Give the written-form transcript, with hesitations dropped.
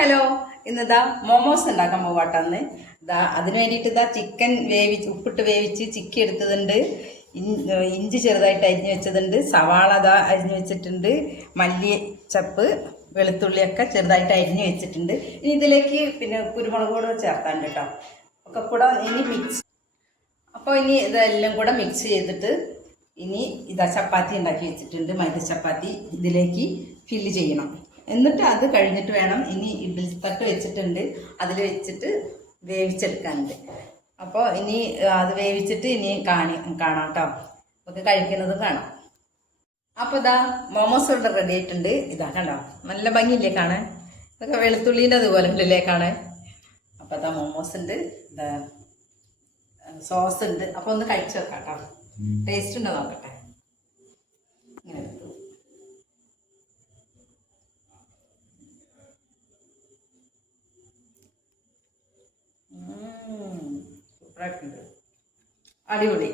Hello. ഇന്നിതാ മോമോസ് ഉണ്ടാക്കാൻ പോവാട്ടന്ന്. അതിന് വേണ്ടിയിട്ട് ചിക്കൻ ഉപ്പിട്ട് വേവിച്ച് ചിക്കി എടുത്തതുണ്ട്. ഇഞ്ചി ചെറുതായിട്ട് അരിഞ്ഞു വെച്ചതുണ്ട്. സവാള അരിഞ്ഞു വെച്ചിട്ടുണ്ട്. മല്ലിച്ചപ്പ് വെളുത്തുള്ളിയൊക്കെ ചെറുതായിട്ട് അരിഞ്ഞു വെച്ചിട്ടുണ്ട്. ഇനി ഇതിലേക്ക് പിന്നെ കുരുമുളക് കൂടെ ചേർത്താണ്ട് കേട്ടോ. ഒക്കെ കൂടെ ഇനി മിക്സ്. അപ്പോൾ ഇനി ഇതെല്ലാം കൂടെ മിക്സ് ചെയ്തിട്ട് ഇനി ചപ്പാത്തി ഉണ്ടാക്കി വെച്ചിട്ടുണ്ട്. മൈദ ചപ്പാത്തി ഇതിലേക്ക് ഫില്ല് ചെയ്യണം. എന്നിട്ട് അത് കഴിഞ്ഞിട്ട് വേണം ഇനി ഇഡ്ഡലി തട്ട് വെച്ചിട്ടുണ്ട്, അതിൽ വെച്ചിട്ട് വേവിച്ചെടുക്കാനുണ്ട്. അപ്പോൾ ഇനി അത് വേവിച്ചിട്ട് ഇനി കാണാം കേട്ടോ. നമുക്ക് കഴിക്കുന്നതും കാണാം. അപ്പോൾ മോമോസ് ഇവിടെ റെഡി ആയിട്ടുണ്ട്. കണ്ടോ, നല്ല ഭംഗിയില്ലേ കാണാൻ. ഇതൊക്കെ വെളുത്തുള്ളീൻ്റെ അതുപോലെ ഉണ്ടല്ലേ കാണാൻ. അപ്പോൾ മോമോസ് ഉണ്ട്, സോസ് ഉണ്ട്. അപ്പോൾ ഒന്ന് കഴിച്ചു വെക്കാം കേട്ടോ. ടേസ്റ്റ് ഉണ്ടോ നോക്കട്ടെ. ഇങ്ങനെ എടുത്തു. സൂപ്പറായിട്ടുണ്ട്, അടിപൊളി.